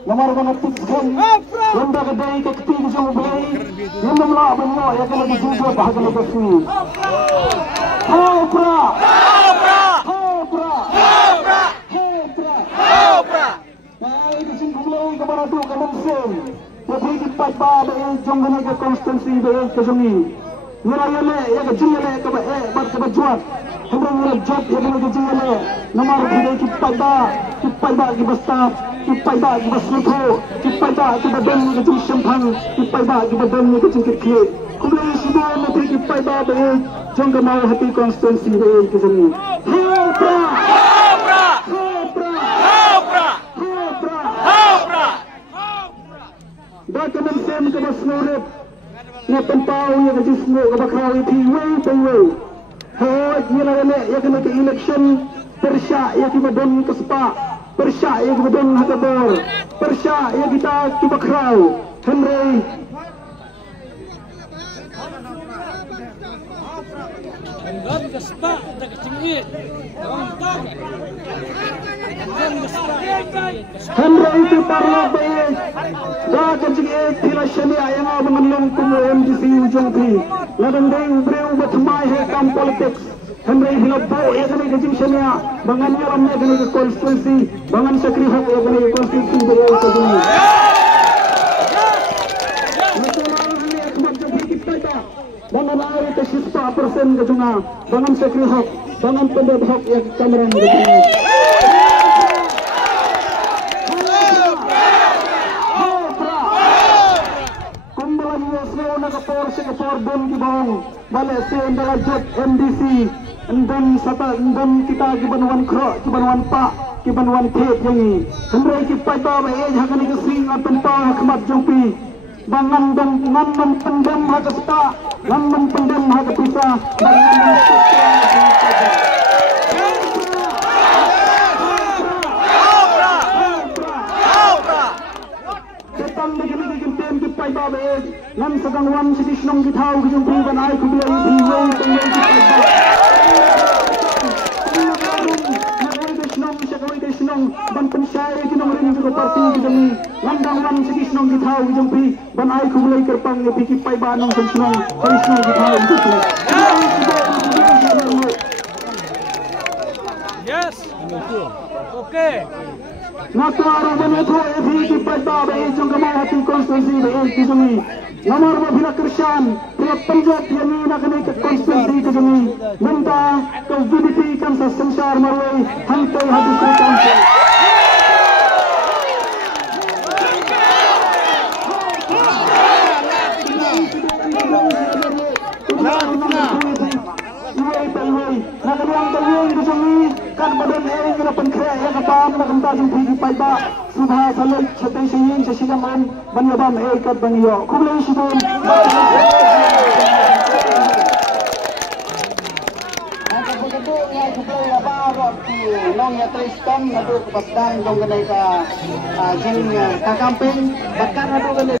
Nomor menetapkan lomba kedai kekti kisah belai yang memlah benar yang kena dijumpa bahagian lokasi. Hopra, Hopra, Hopra, Hopra, Hopra, Hopra. Baik kisah belai kepada tu kanan sen. Tapi kita pada jom kena ke konstansi baik kesini. Nilai yang kecil yang berjuang. Hubung yang jat yang kena kecil nomor kedai kita pada kibastap. Kipada kita seluruh, kipada kita dan kita simpan, kipada kita dan kita cekik. Kemudian semua nanti kipada baik, jangan mau hati konstansi baik ke sini. Hopra, Hopra, Hopra, Hopra, Hopra, Hopra. Dah kena sem ke seluruh, nak tempau yang kita semua kebakar itu way. Hoi, ni lah yang kena ke election, persyak yang kita dan kesepak. Persyak yang kemudian hatabor, persyak yang kita bakrau, Henry. Enggak kespa, tak kecingit. Henry itu parla baik, dah kecingit tidak syariah yang mengelung kumu MDC ujung ti. Ladang day ubreu bertemai hekam politics. Henry hilabau yang kena kecing syariah, bangan nyaram yang kena ke konstitusi, bangan sekri hak yang kena ke konstitusi baik kesini. Bangan air ke 10% ke sungai, bangan sekri hak, bangan pendek hak yang kameran ke sini. Kumpulan Yosro nak kapor don di bawah, balik sen dalam job MDC. Endam sata endam kita kibanuan krok, kibanuan pak, kibanuan tep yang ni. Henry kita pada baik jangan ikut tentang khidmat jumpi. Bangan dan ngam pendam harga seta, ngam pendam harga pisah, bangan Setang begini tem kita pada baik, ngam sedang wan sedih nong kita tahu jumpi banai kubilai biway kita. Ban pensyai kinong rin juga parti kami landang wan sikisnong gitaw jumpi ban ay kumulay kerpang ya pikip pay banong sensinong sensinong gitaw jumpi. Yes. Okay. Natuara beneto pikip pay babe jong kamay hati konstitusi bae kami. Nomor mabila kersan priya panjat yani nakanay ke konstitusi kami. Menta ke GDP kan sa sensar marway hantay hadis kansa. Kan badan ini kena penkreak yang kapam nak kembali jumpi pai ba subha salai chatai sayin sasigaman banyabam kat bangyo kumlai sidon angka begitu ya kumlai apa waktu long ya tristan adu pasdan dong kenai ka jing ka camping bakar adu